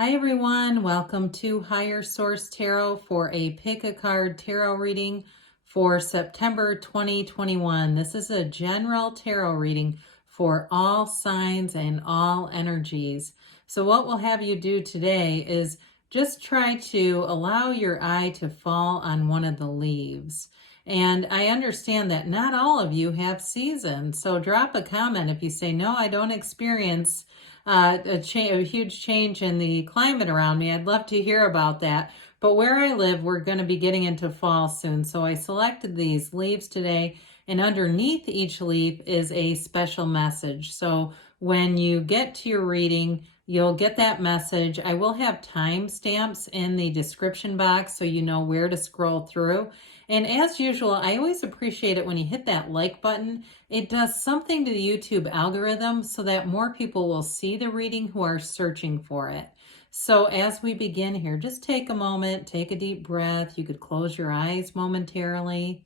Hi everyone, welcome to Higher Source Tarot for a Pick a Card Tarot reading for September 2021. This is a general tarot reading for all signs and all energies. So what we'll have you do today is just try to allow your eye to fall on one of the leaves. And I understand that not all of you have seasons, so drop a comment if you say, no, I don't experience a huge change in the climate around me. I'd love to hear about that. But where I live, we're going to be getting into fall soon. So I selected these leaves today, and underneath each leaf is a special message. So when you get to your reading, you'll get that message. I will have timestamps in the description box so you know where to scroll through. And as usual, I always appreciate it when you hit that like button. It does something to the YouTube algorithm so that more people will see the reading who are searching for it. So as we begin here, just take a moment, take a deep breath. You could close your eyes momentarily.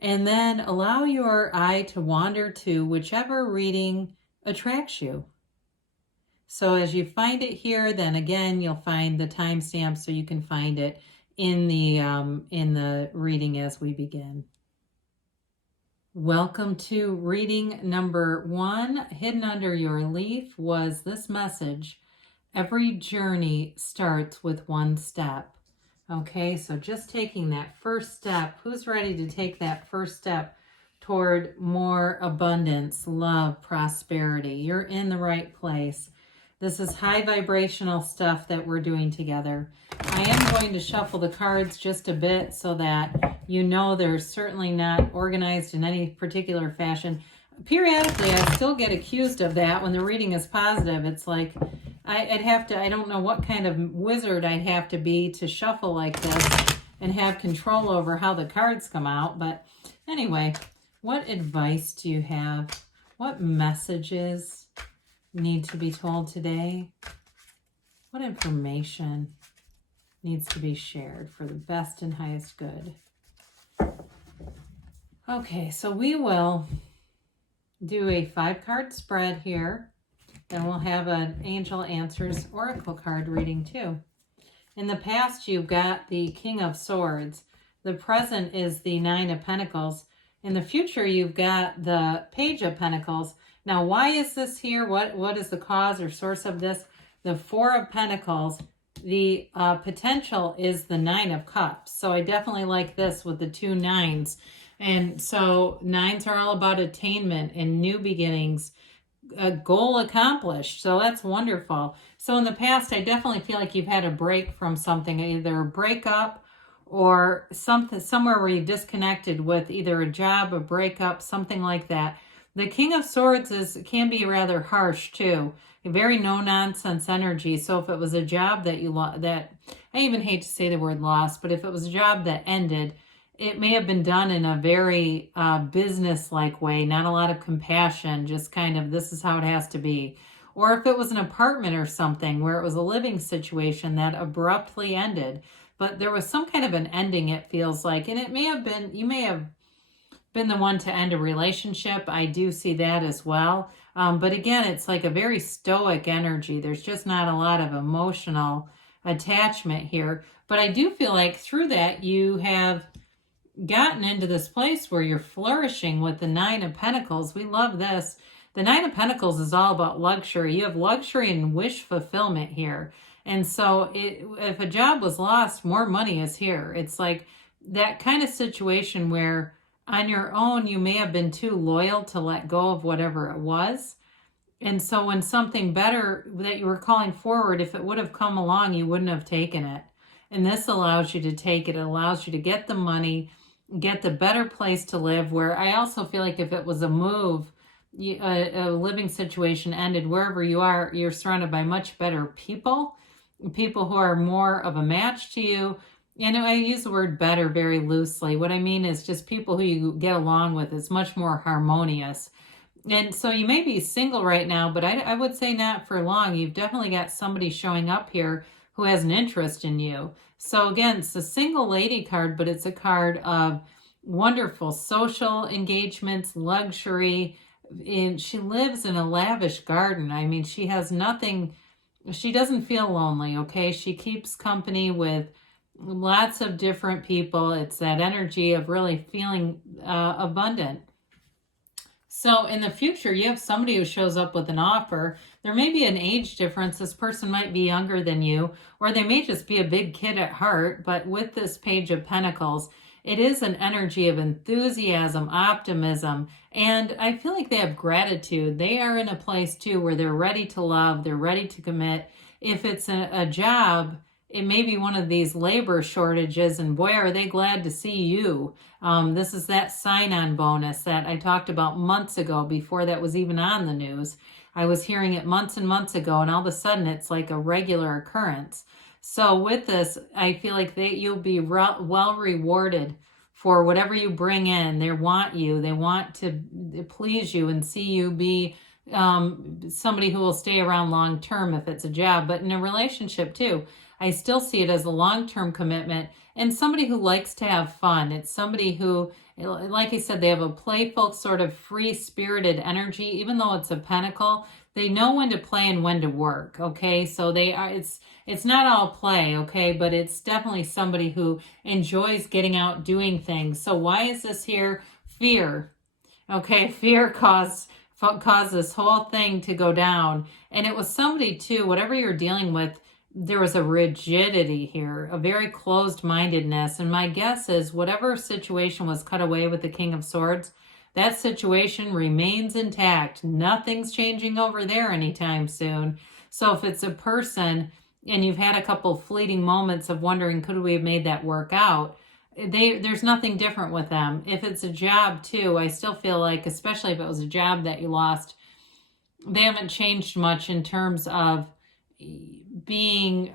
And then allow your eye to wander to whichever reading attracts you. So as you find it here, then again, you'll find the timestamp so you can find it in the reading as we begin. Welcome to reading number 1. Hidden under your leaf was this message: every journey starts with one step. Okay, so just taking that first step. Who's ready to take that first step toward more abundance, love, prosperity? You're in the right place. This is high vibrational stuff that we're doing together. I am going to shuffle the cards just a bit so that you know they're certainly not organized in any particular fashion. Periodically, I still get accused of that when the reading is positive. It's like I don't know what kind of wizard I'd have to be to shuffle like this and have control over how the cards come out. But anyway, what advice do you have? What messages need to be told today? What information needs to be shared for the best and highest good? Okay, so we will do a 5-card spread here. Then we'll have an Angel Answers Oracle card reading too. In the past, you've got the King of Swords. The present is the 9 of Pentacles. In the future, you've got the Page of Pentacles. Now, why is this here? What is the cause or source of this? The 4 of Pentacles, the potential is the 9 of Cups. So I definitely like this with the 2 9s. And so 9s are all about attainment and new beginnings, a goal accomplished. So that's wonderful. So in the past, I definitely feel like you've had a break from something, either a breakup or somewhere where you disconnected with either a job, a breakup, something like that. The King of Swords can be rather harsh too, a very no-nonsense energy. So if it was a job that you lost, that I even hate to say the word lost, but if it was a job that ended, it may have been done in a very business-like way, not a lot of compassion, just kind of this is how it has to be. Or if it was an apartment or something where it was a living situation that abruptly ended, but there was some kind of an ending, it feels like, and it may have been, you may have been the one to end a relationship. I do see that as well. But again, it's like a very stoic energy. There's just not a lot of emotional attachment here. But I do feel like through that, you have gotten into this place where you're flourishing with the 9 of Pentacles. We love this. The 9 of Pentacles is all about luxury. You have luxury and wish fulfillment here. And so if a job was lost, more money is here. It's like that kind of situation where on your own, you may have been too loyal to let go of whatever it was. And so when something better that you were calling forward, if it would have come along, you wouldn't have taken it. And this allows you to take it. It allows you to get the money, get the better place to live, where I also feel like if it was a move, a living situation ended, wherever you are, you're surrounded by much better people who are more of a match to you. And I use the word better very loosely. What I mean is just people who you get along with. It's much more harmonious. And so you may be single right now, but I would say not for long. You've definitely got somebody showing up here who has an interest in you. So again, it's a single lady card, but it's a card of wonderful social engagements, luxury. And she lives in a lavish garden. I mean, she has nothing she doesn't feel lonely, okay? She keeps company with lots of different people. It's that energy of really feeling abundant. So in the future, you have somebody who shows up with an offer. There may be an age difference. This person might be younger than you, or they may just be a big kid at heart. But with this Page of Pentacles, it is an energy of enthusiasm, optimism, and I feel like they have gratitude. They are in a place too where they're ready to love, they're ready to commit. If it's a job, it may be one of these labor shortages, and boy, are they glad to see you. This is that sign-on bonus that I talked about months ago before that was even on the news. I was hearing it months and months ago, and all of a sudden it's like a regular occurrence. So with this, I feel like you'll be well rewarded for whatever you bring in. They want you. They want to please you and see you be somebody who will stay around long term if it's a job. But in a relationship too, I still see it as a long-term commitment and somebody who likes to have fun. It's somebody who, like I said, they have a playful, sort of free-spirited energy. Even though it's a pentacle, they know when to play and when to work, okay? So they are, it's not all play, okay? But it's definitely somebody who enjoys getting out doing things. So why is this here? Fear, okay? Fear caused this whole thing to go down. And it was somebody too, whatever you're dealing with, there was a rigidity here, a very closed-mindedness. And my guess is whatever situation was cut away with the King of Swords, that situation remains intact. Nothing's changing over there anytime soon. So if it's a person and you've had a couple fleeting moments of wondering, could we have made that work out? There's nothing different with them. If it's a job too, I still feel like, especially if it was a job that you lost, they haven't changed much in terms of being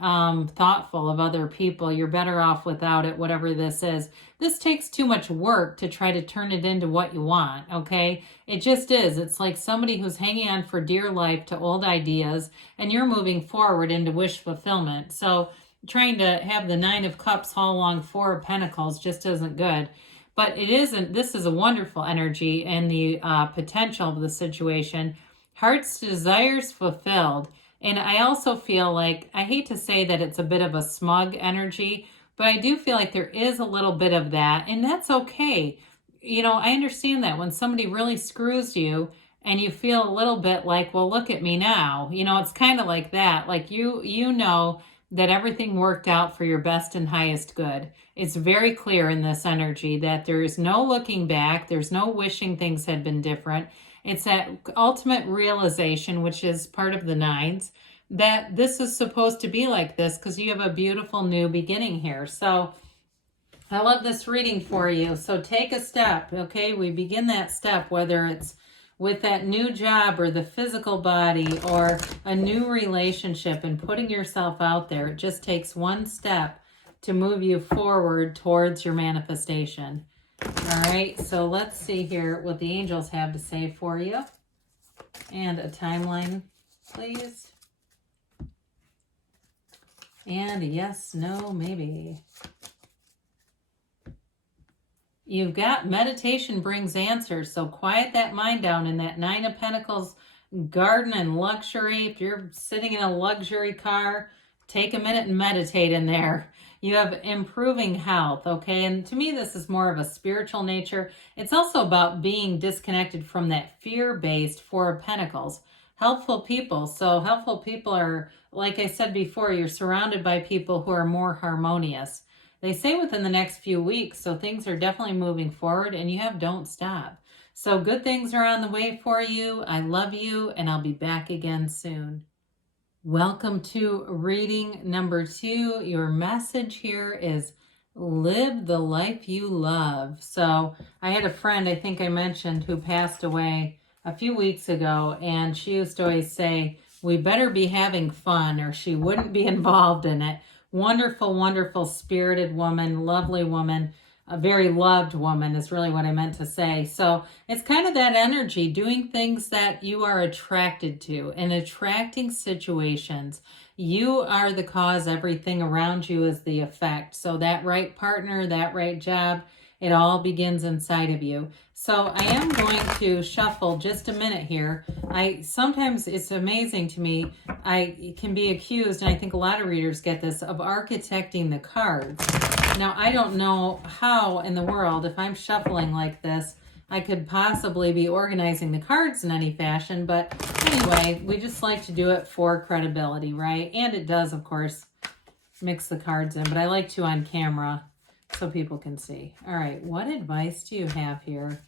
thoughtful of other people. You're better off without it, whatever this is. This takes too much work to try to turn it into what you want, okay? It just is. It's like somebody who's hanging on for dear life to old ideas, and you're moving forward into wish fulfillment. So trying to have the Nine of Cups haul along Four of Pentacles just isn't good. But it isn't. This is a wonderful energy and the potential of the situation. Heart's desires fulfilled. And I also feel like, I hate to say that it's a bit of a smug energy, but I do feel like there is a little bit of that, and that's okay. You know, I understand that when somebody really screws you and you feel a little bit like, well, look at me now. You know, it's kind of like that. Like you know that everything worked out for your best and highest good. It's very clear in this energy that there is no looking back. There's no wishing things had been different. It's that ultimate realization, which is part of the nines, that this is supposed to be like this because you have a beautiful new beginning here. So I love this reading for you. So take a step, okay? We begin that step, whether it's with that new job or the physical body or a new relationship and putting yourself out there. It just takes one step to move you forward towards your manifestation. All right, so let's see here what the angels have to say for you. And a timeline, please. And a yes, no, maybe. You've got meditation brings answers, so quiet that mind down in that Nine of Pentacles garden and luxury. If you're sitting in a luxury car, take a minute and meditate in there. You have improving health, okay? And to me, this is more of a spiritual nature. It's also about being disconnected from that fear-based Four of Pentacles. Helpful people. So helpful people are, like I said before, you're surrounded by people who are more harmonious. They say within the next few weeks, so things are definitely moving forward, and you have don't stop. So good things are on the way for you. I love you, and I'll be back again soon. Welcome to reading number 2. Your message here is live the life you love. So I had a friend, I think I mentioned, who passed away a few weeks ago, and she used to always say, we better be having fun or she wouldn't be involved in it. Wonderful, wonderful, spirited woman, lovely woman. A very loved woman is really what I meant to say. So it's kind of that energy, doing things that you are attracted to and attracting situations. You are the cause, everything around you is the effect. So that right partner, that right job, It all begins inside of you. So I am going to shuffle just a minute here. Sometimes it's amazing to me. I can be accused, and I think a lot of readers get this, of architecting the cards. Now, I don't know how in the world, if I'm shuffling like this, I could possibly be organizing the cards in any fashion. But anyway, we just like to do it for credibility, right? And it does, of course, mix the cards in. But I like to on camera so people can see. All right, what advice do you have here?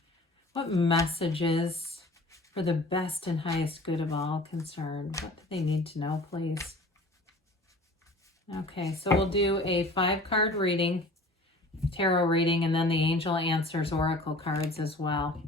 What messages for the best and highest good of all concerned? What do they need to know, please? Okay, so we'll do a 5-card reading, tarot reading, and then the Angel Answers Oracle cards as well.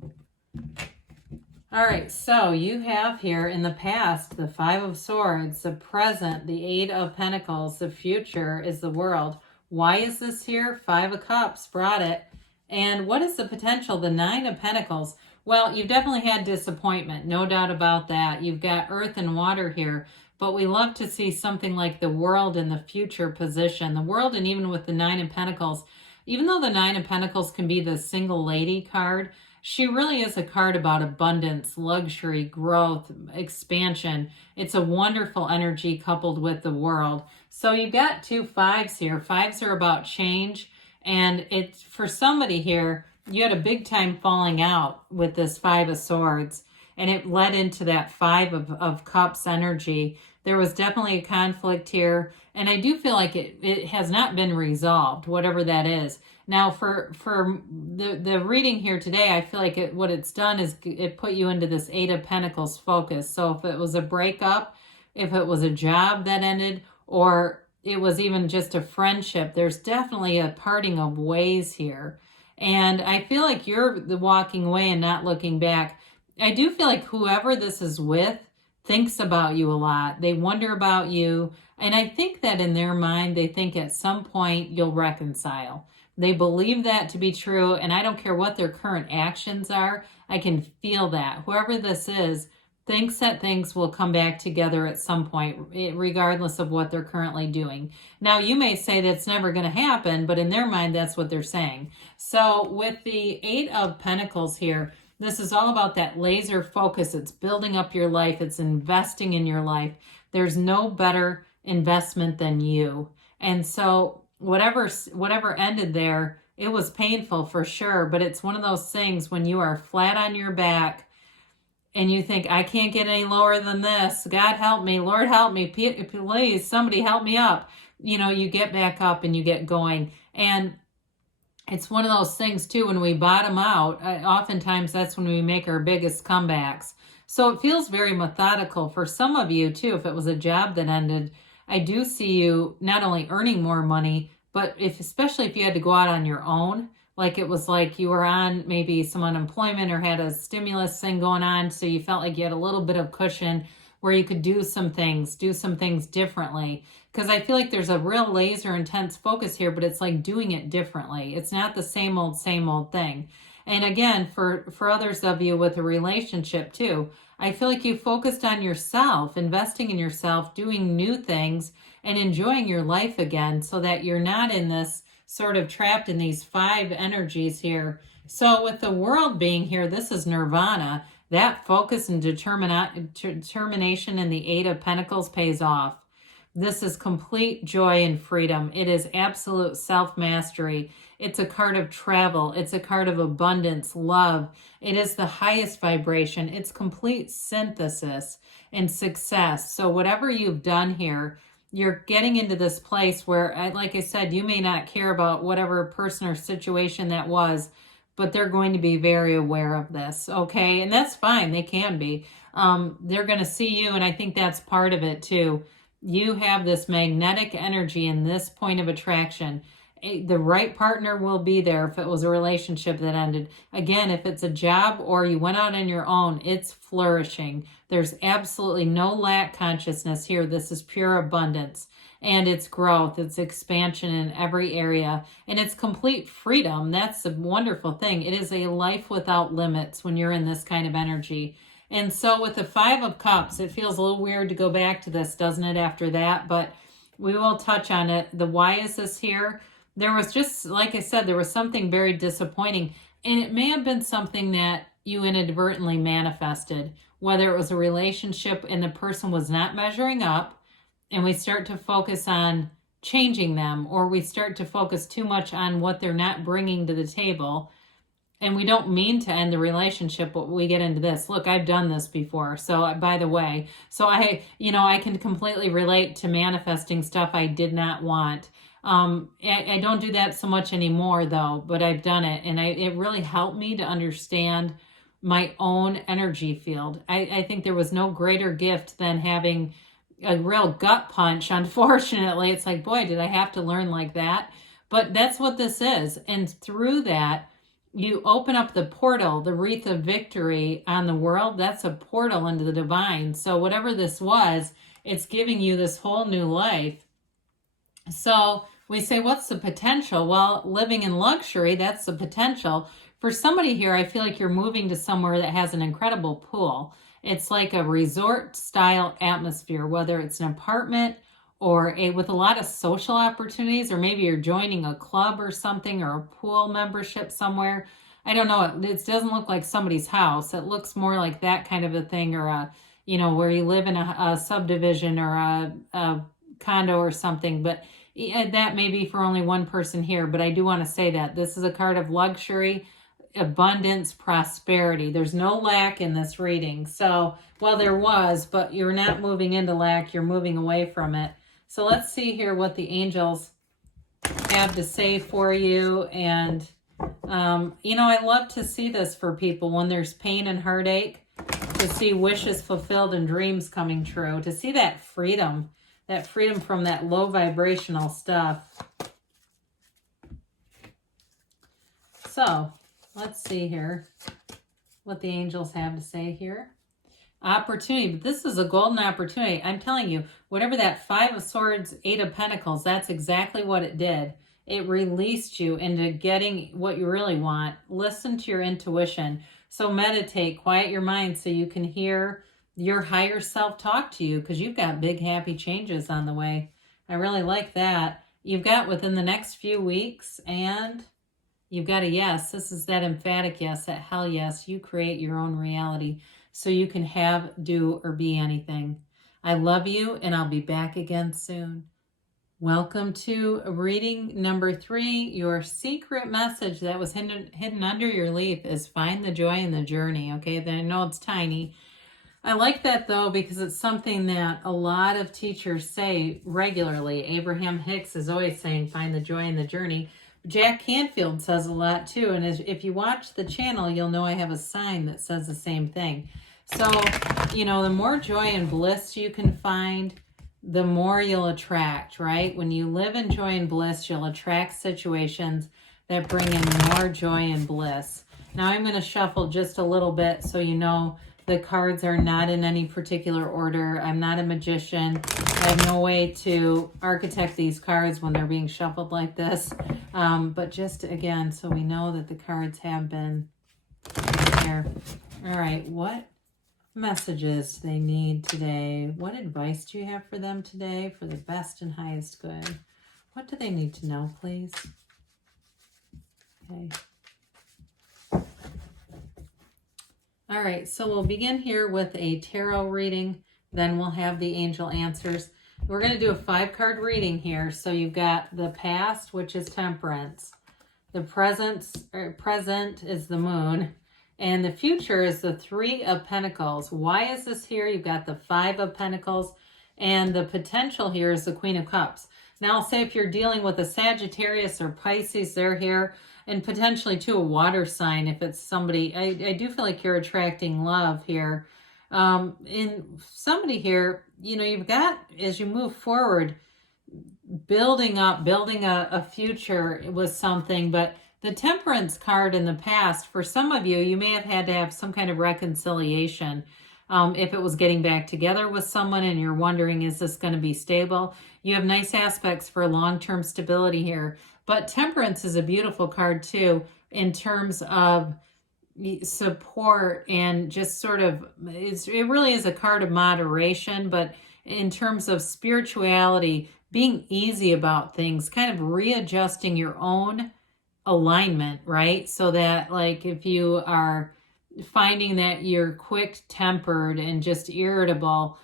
All right, so you have here in the past the 5 of Swords, the present, the 8 of Pentacles, the future is the World. Why is this here? 5 of Cups brought it. And what is the potential? The 9 of Pentacles. Well, you've definitely had disappointment, no doubt about that. You've got Earth and Water here, but we love to see something like the World in the future position. The World, and even with the 9 of Pentacles, even though the 9 of Pentacles can be the single lady card, she really is a card about abundance, luxury, growth, expansion. It's a wonderful energy coupled with the World. So you've got 2 5s here. 5s are about change. And it's for somebody here, you had a big time falling out with this 5 of Swords. And it led into that 5 of Cups energy. There was definitely a conflict here. And I do feel like it has not been resolved, whatever that is. Now, for the reading here today, I feel like what it's done is it put you into this 8 of Pentacles focus. So if it was a breakup, if it was a job that ended, or it was even just a friendship, there's definitely a parting of ways here. And I feel like you're the walking away and not looking back. I do feel like whoever this is with thinks about you a lot. They wonder about you. And I think that in their mind, they think at some point you'll reconcile. They believe that to be true. And I don't care what their current actions are. I can feel that. Whoever this is thinks that things will come back together at some point, regardless of what they're currently doing. Now, you may say that's never going to happen, but in their mind, that's what they're saying. So with the 8 of Pentacles here, this is all about that laser focus. It's building up your life. It's investing in your life. There's no better investment than you. And so whatever ended there, it was painful for sure, but it's one of those things when you are flat on your back and you think, I can't get any lower than this. God help me. Lord help me. Please, somebody help me up. You know, you get back up and you get going. And it's one of those things too, when we bottom out, oftentimes that's when we make our biggest comebacks. So it feels very methodical for some of you too. If it was a job that ended, I do see you not only earning more money, but especially if you had to go out on your own, like it was like you were on maybe some unemployment or had a stimulus thing going on, so you felt like you had a little bit of cushion where you could do some things differently. Because I feel like there's a real laser intense focus here, but it's like doing it differently. It's not the same old thing. And again, for others of you with a relationship too, I feel like you focused on yourself, investing in yourself, doing new things, and enjoying your life again so that you're not in this sort of trapped in these 5 energies here. So with the World being here, this is nirvana. That focus and determination in the 8 of Pentacles pays off. This is complete joy and freedom. It is absolute self-mastery. It's a card of travel. It's a card of abundance, love. It is the highest vibration. It's complete synthesis and success. So whatever you've done here, you're getting into this place where, like I said, you may not care about whatever person or situation that was, but they're going to be very aware of this, okay? And that's fine. They can be. They're going to see you, and I think that's part of it too. You have this magnetic energy in this point of attraction. The right partner will be there if it was a relationship that ended. Again, if it's a job or you went out on your own, it's flourishing. There's absolutely no lack consciousness here. This is pure abundance. And it's growth, it's expansion in every area, and it's complete freedom. That's a wonderful thing. It is a life without limits when you're in this kind of energy. And so with the 5 of Cups, it feels a little weird to go back to this, doesn't it, after that? But we will touch on it. The why is this here? there was just, like I said, there was something very disappointing. And it may have been something that you inadvertently manifested, whether it was a relationship and the person was not measuring up, and we start to focus on changing them, or we start to focus too much on what they're not bringing to the table. And we don't mean to end the relationship, but we get into this. Look, I've done this before. So by the way, so I can completely relate to manifesting stuff I did not want. I don't do that so much anymore though, but I've done it. And it really helped me to understand my own energy field. I think there was no greater gift than having a real gut punch. Unfortunately, it's like, boy, did I have to learn like that? But that's what this is. And through that, you open up the portal, the wreath of victory on the world. That's a portal into the divine. So whatever this was, it's giving you this whole new life. So we say, what's the potential? Well, living in luxury, that's the potential. For somebody here, I feel like you're moving to somewhere that has an incredible pool. It's like a resort style atmosphere, whether it's an apartment or with a lot of social opportunities, or maybe you're joining a club or something, or a pool membership somewhere. I don't know. It doesn't look like somebody's house. It looks more like that kind of a thing, or where you live in a subdivision or a condo or something. But that may be for only one person here. But I do want to say that this is a card of luxury, abundance, prosperity. There's no lack in this reading. So, well, there was, but you're not moving into lack. You're moving away from it. So let's see here what the angels have to say for you. And, I love to see this for people when there's pain and heartache, to see wishes fulfilled and dreams coming true, to see that freedom from that low vibrational stuff. So let's see here what the angels have to say here. Opportunity, but this is a golden opportunity. I'm telling you, whatever that 5 of Swords, 8 of Pentacles, that's exactly what it did. It released you into getting what you really want. Listen to your intuition. So meditate, quiet your mind so you can hear your higher self talk to you, because you've got big, happy changes on the way. I really like that. You've got within the next few weeks, and you've got a yes. This is that emphatic yes, that hell yes. You create your own reality. So you can have, do, or be anything. I love you, and I'll be back again soon. Welcome to reading number 3. Your secret message that was hidden under your leaf is find the joy in the journey. Okay, then I know it's tiny. I like that though, because it's something that a lot of teachers say regularly. Abraham Hicks is always saying find the joy in the journey. Jack Canfield says a lot too, and if you watch the channel, you'll know I have a sign that says the same thing. So, the more joy and bliss you can find, the more you'll attract, right? When you live in joy and bliss, you'll attract situations that bring in more joy and bliss. Now I'm going to shuffle just a little bit so you know the cards are not in any particular order. I'm not a magician. I have no way to architect these cards when they're being shuffled like this. But just again, so we know that the cards have been here. All right, what messages do they need today? What advice do you have for them today for the best and highest good? What do they need to know, please? Okay. All right, so we'll begin here with a tarot reading. Then we'll have the angel answers. We're going to do a 5-card reading here. So you've got the past, which is Temperance. The present is the Moon. And the future is the 3 of Pentacles. Why is this here? You've got the 5 of Pentacles. And the potential here is the Queen of Cups. Now I'll say if you're dealing with a Sagittarius or Pisces, they're here. And potentially too a water sign if it's somebody. I do feel like you're attracting love here. In somebody here, you've got, as you move forward, building a future with something. But the Temperance card in the past, for some of you, you may have had to have some kind of reconciliation. If it was getting back together with someone and you're wondering, is this going to be stable? You have nice aspects for long-term stability here. But Temperance is a beautiful card too, in terms of support and just sort of, it really is a card of moderation, but in terms of spirituality, being easy about things, kind of readjusting your own alignment, right? So that, like, if you are finding that you're quick tempered and just irritable,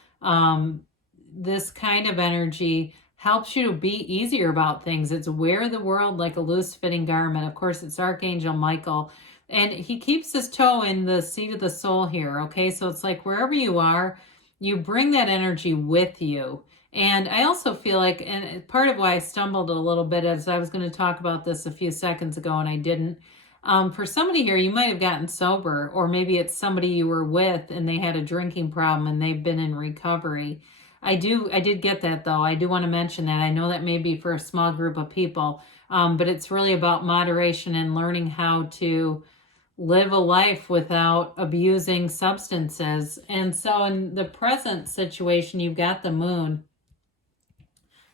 this kind of energy helps you to be easier about things. It's wear the world like a loose fitting garment. Of course, it's Archangel Michael, and he keeps his toe in the seat of the soul here. Okay, so it's like wherever you are, you bring that energy with you. And I also feel like, and part of why I stumbled a little bit as I was going to talk about this a few seconds ago and I didn't, for somebody here, you might have gotten sober, or maybe it's somebody you were with and they had a drinking problem and they've been in recovery. I did get that though. I do want to mention that. I know that may be for a small group of people, but it's really about moderation and learning how to live a life without abusing substances. And so in the present situation, you've got the moon.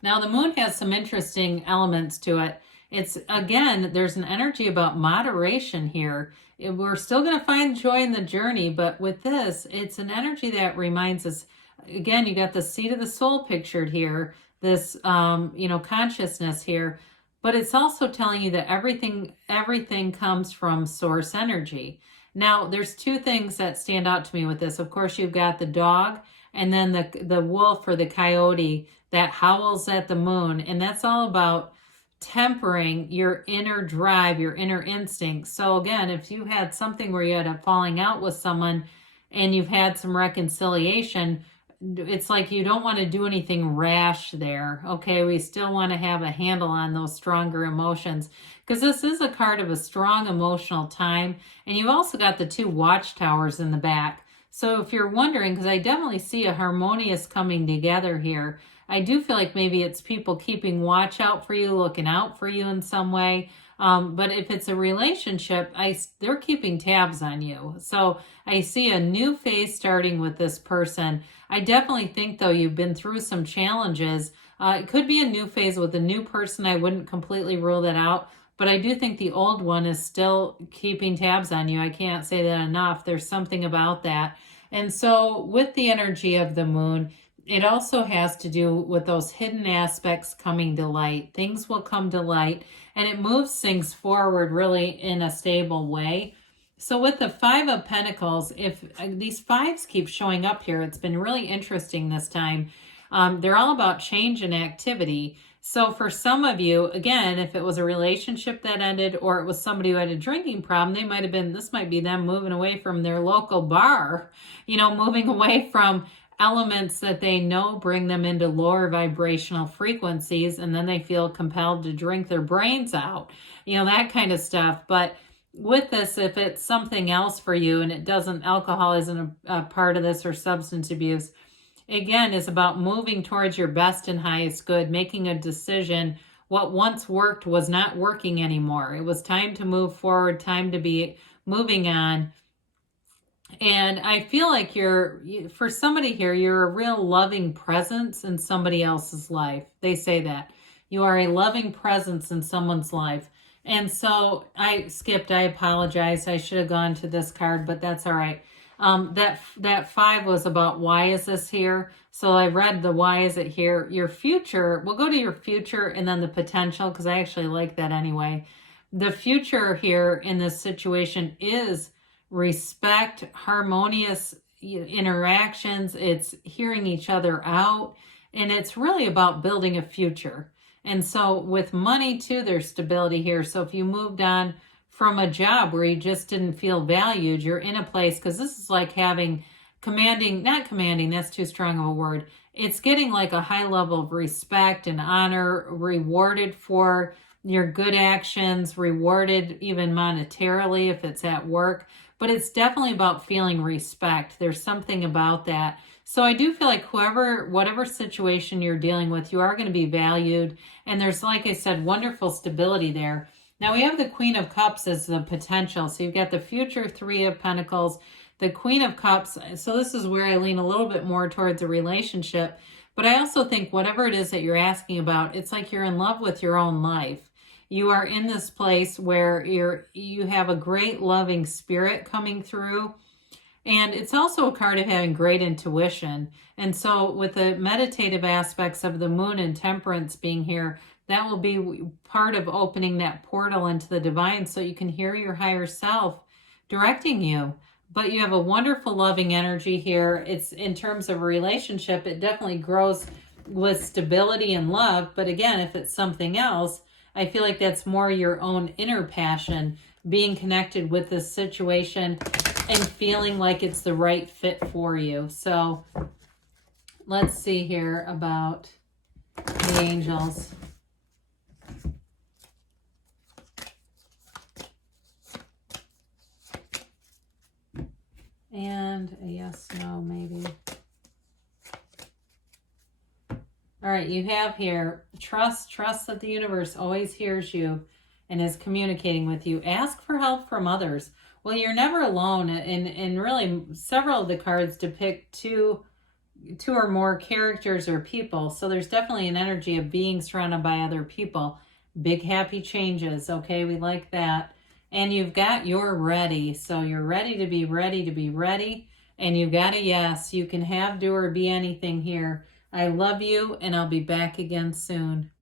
Now the moon has some interesting elements to it. It's, again, there's an energy about moderation here. We're still going to find joy in the journey, but with this, it's an energy that reminds us, again, you got the seat of the soul pictured here, this, consciousness here, but it's also telling you that everything comes from source energy. Now, there's two things that stand out to me with this. Of course, you've got the dog and then the wolf or the coyote that howls at the moon, and that's all about tempering your inner drive, your inner instincts. So again, if you had something where you had a falling out with someone and you've had some reconciliation, it's like you don't want to do anything rash there. Okay, we still want to have a handle on those stronger emotions, because this is a card of a strong emotional time. And you've also got the two watchtowers in the back. So if you're wondering, because I definitely see a harmonious coming together here, I do feel like maybe it's people keeping watch out for you, looking out for you in some way. But if it's a relationship, they're keeping tabs on you. So I see a new phase starting with this person. I definitely think, though, you've been through some challenges. It could be a new phase with a new person. I wouldn't completely rule that out. But I do think the old one is still keeping tabs on you. I can't say that enough. There's something about that. And so with the energy of the moon, it also has to do with those hidden aspects coming to light. Things will come to light, and it moves things forward really in a stable way. So with the Five of Pentacles, if these fives keep showing up here, it's been really interesting this time. They're all about change and activity. So for some of you, again, if it was a relationship that ended or it was somebody who had a drinking problem, this might be them moving away from their local bar, moving away from elements that they know bring them into lower vibrational frequencies, and then they feel compelled to drink their brains out, that kind of stuff. But with this, if it's something else for you and alcohol isn't a part of this, or substance abuse, again, is about moving towards your best and highest good, making a decision. What once worked was not working anymore. It was time to move forward, time to be moving on. And I feel like for somebody here, you're a real loving presence in somebody else's life. They say that. You are a loving presence in someone's life. And so I skipped. I apologize. I should have gone to this card, but that's all right. That five was about why is this here? So I read the why is it here? Your future. We'll go to your future and then the potential, because I actually like that anyway. The future here in this situation is respect, harmonious interactions. It's hearing each other out, and it's really about building a future. And so with money too, there's stability here. So if you moved on from a job where you just didn't feel valued, you're in a place, because this is like having not commanding, that's too strong of a word. It's getting like a high level of respect and honor, rewarded for your good actions, rewarded even monetarily if it's at work. But it's definitely about feeling respect. There's something about that. So I do feel like whatever situation you're dealing with, you are going to be valued. And there's, like I said, wonderful stability there. Now we have the Queen of Cups as the potential. So you've got the future Three of Pentacles, the Queen of Cups. So this is where I lean a little bit more towards a relationship. But I also think whatever it is that you're asking about, it's like you're in love with your own life. You are in this place where you have a great loving spirit coming through. And it's also a card of having great intuition. And so with the meditative aspects of the moon and temperance being here, that will be part of opening that portal into the divine so you can hear your higher self directing you. But you have a wonderful loving energy here. It's in terms of a relationship, it definitely grows with stability and love. But again, if it's something else, I feel like that's more your own inner passion, being connected with this situation and feeling like it's the right fit for you. So let's see here about the angels. And a yes, no, maybe. All right, you have here, trust that the universe always hears you and is communicating with you. Ask for help from others. Well, you're never alone, and really several of the cards depict two or more characters or people. So there's definitely an energy of being surrounded by other people. Big happy changes, okay? We like that. And you've got your ready. So you're ready to be ready to be ready. And you've got a yes. You can have, do, or be anything here. I love you, and I'll be back again soon.